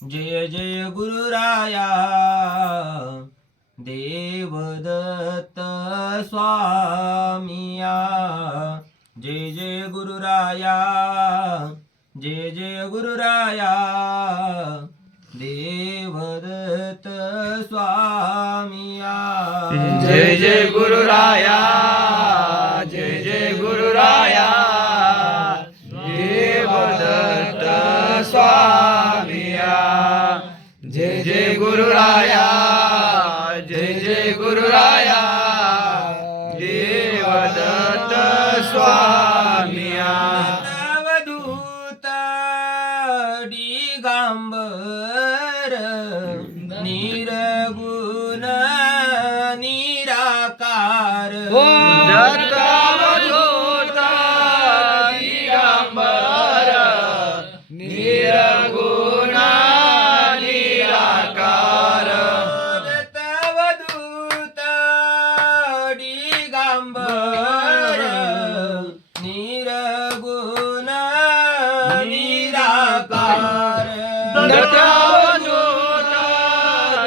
जय जय गुरुराया देवदत्त स्वामिया जय जय गुरुराया जय जय गुरुराया देवदत्त स्वामिया जय जय गुरुराया जय जय गुरुराया देवदत्त स्वामिया जय जय गुरुराया जय जय गुरुराया देवदत्त स्वामिया अवधूत दिगंबर निर्गुण निराकार दत्तावधूत दिगंबर निर्गुण निराकार दत्तावधूत दिगंबर निर्गुण निराकार दत्तावधूत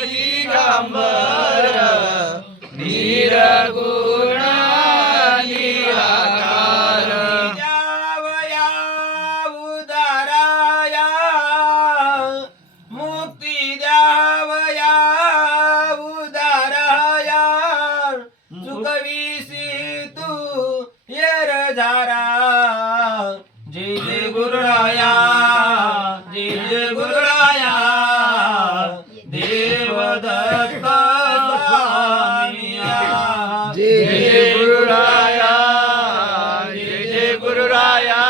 दिगंबर निर्गुण निराकार द्यावया उदाराया मुक्ती द्यावया उदाराया सुखविसी तू येरझारा जय जय गुरुराया जय जय गुरुराया देवदत्त स्वामिया जय जय गुरुराया जय जय गुरुराया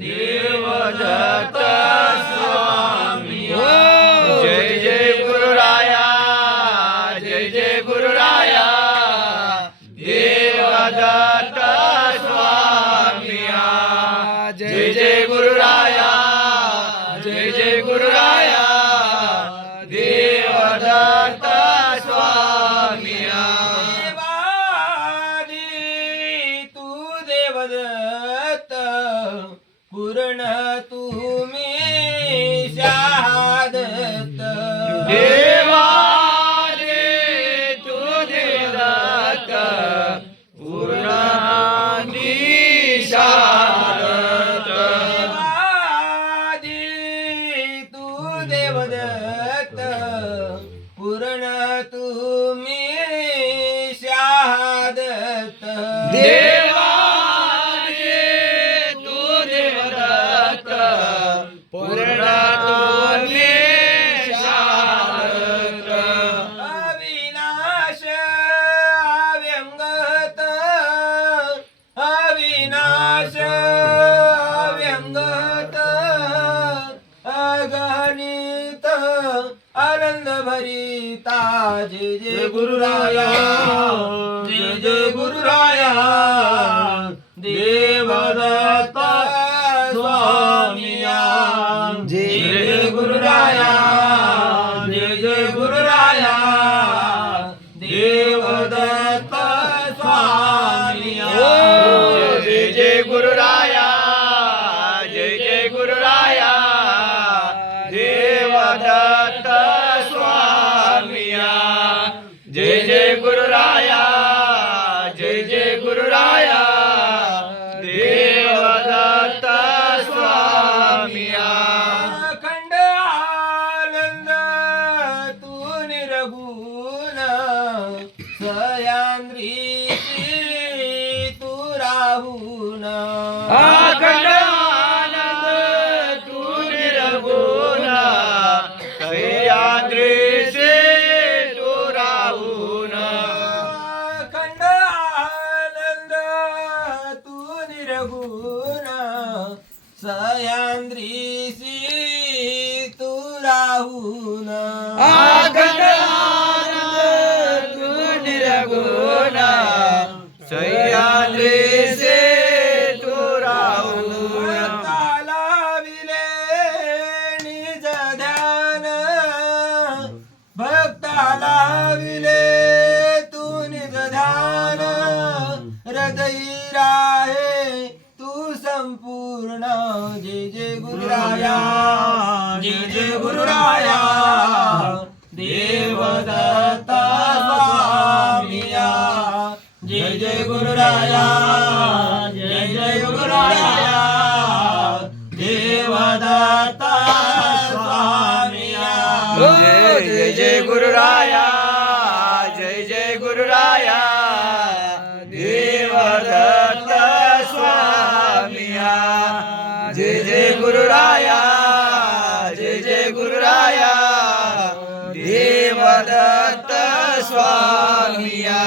देवदत्त स्वामिया जय जय गुरुराया जय जय गुरुराया देवदत्त स्वामिया जय जय गुरुराया जय जय गुरुराया देवदत्त स्वामिया देवादी तू देवदत्त पूर्ण तुम्ही शहादत्त देवा रे तू देवदत्त पूर्णाधीशादत्त देवादी तू देवदत्त पूर्ण तुम्ही शहादत्त देवा रे तू देवदत्त पूर्णाधीशादत्त अविनाश अव्यंगत अविनाश अव्यंगत अगणित आनंद भरिता जय जय गुरुराया जय जय गुरुराया देवदत्त स्वामिया जय जय गुरुराया जय जय गुरुराया देवदत्त स्वामिया जय जय गुरुराया जय जय गुरुराया देवदत्त स्वामिया जय जय गुरुराया जय जय गुरुराया देवदत्त स्वामिया अखंड आनंद तू निर्गुण सयांद्रीशी तू राहून अखंड आनंद तू निर्गुण सह्याद्रीशी तू राहून अखंड आनंद तू निर्गुण सयांद्रीशी तू राहून अखंड आनंद तू निर्गुण सह्याद्रीशी तू राहून भक्ताला विले निज ध्यान भक्ताला विले तू निज ध्यान हृदय राहे तू संपूर्ण जय जय गुरुराया जय जय जय गुरुराया देवदत्त स्वामिया जय जय गुरुराया जय जय गुरुराया देवदत्त स्वामिया जय जय गुरुराया जय जय गुरुराया देवदत्त स्वामिया जय जय गुरुराया जय जय गुरुराया देवदत्त स्वामिया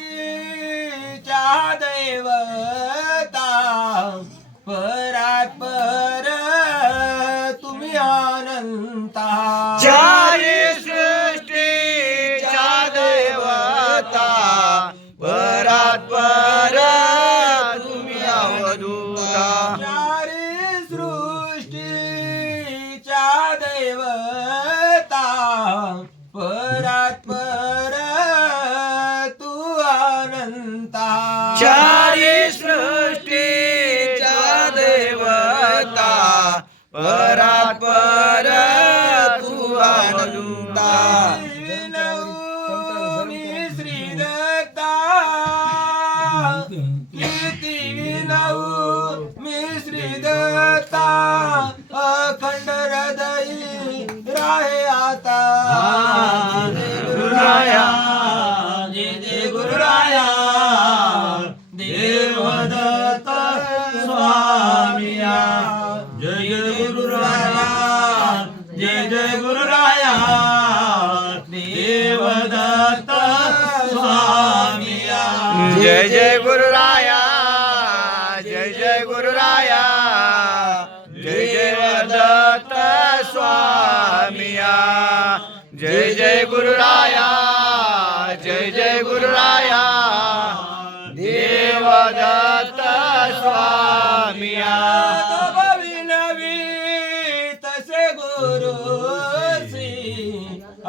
सृष्टीच्या दैवता परात पर तुम्ही अनंता चारी सृष्टीच्या देवता परात पर तुम्ही अवधूता चारी सृष्टीच्या दैवता परात पर तू अनंता चारी सृष्टीच्या देवता परात पर तू अनंता मी श्रीदत्ता कीर्ती विनऊ मी श्रीदत्ता अखंड हृदयी राहे आता गुरुराया जय जय गुरुराया देवदत्त स्वामिया जय जय गुरुराया जय जय गुरुराया देवदत्त स्वामिया जय जय गुरुराया जय जय गुरुराया जय जय दत्त स्वामिया जय जय गुरुराया जय जय गुरुराया देवदत्त स्वामिया नवी तसे गुरुसी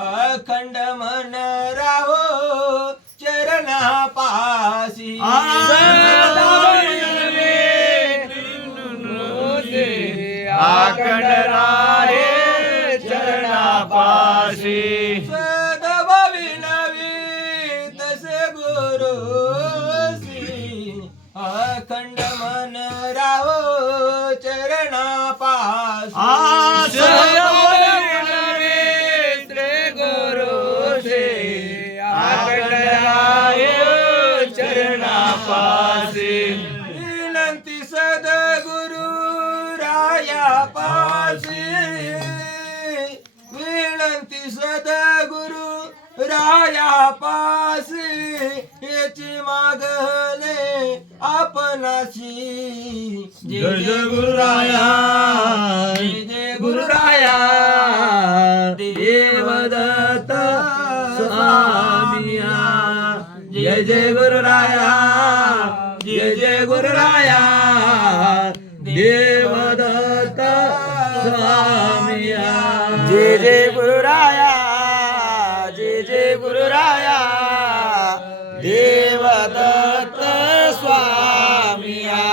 अखंड मन राहो चरणा पासी आखंड राहे चरणापासी सदभावी नवी तसे गुरुसी अखंड मन राहो चरणा पासी विनंती सद्गुरु राया पासी विनंती सद्गुरु राया पासी याची मागणे आपणाशी जय जय गुरुराया जय जय गुरुराया देवदत्त स्वामिया जय जय गुरुराया जय जय गुरुराया देवदत्त स्वामिया जय जय गुरुराया जय जय गुरुराया देवदत्त स्वामिया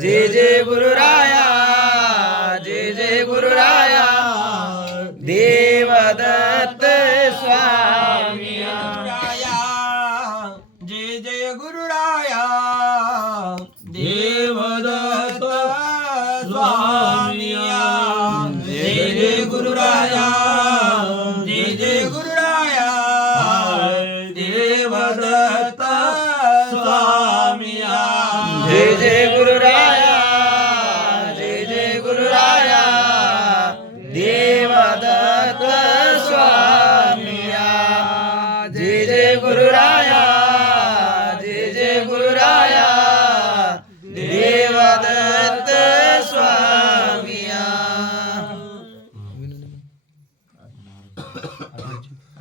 जय जय गुरुराया जय जय गुरुराया देवदत्त स्वामिया जय जय गुरुराया देवदत्त स्वामिया जय जय गुरुराया जय जय गुरुराया देवदत्त स्वामिया जय जय गुरुराया जय जय गुरुराया देवदत्त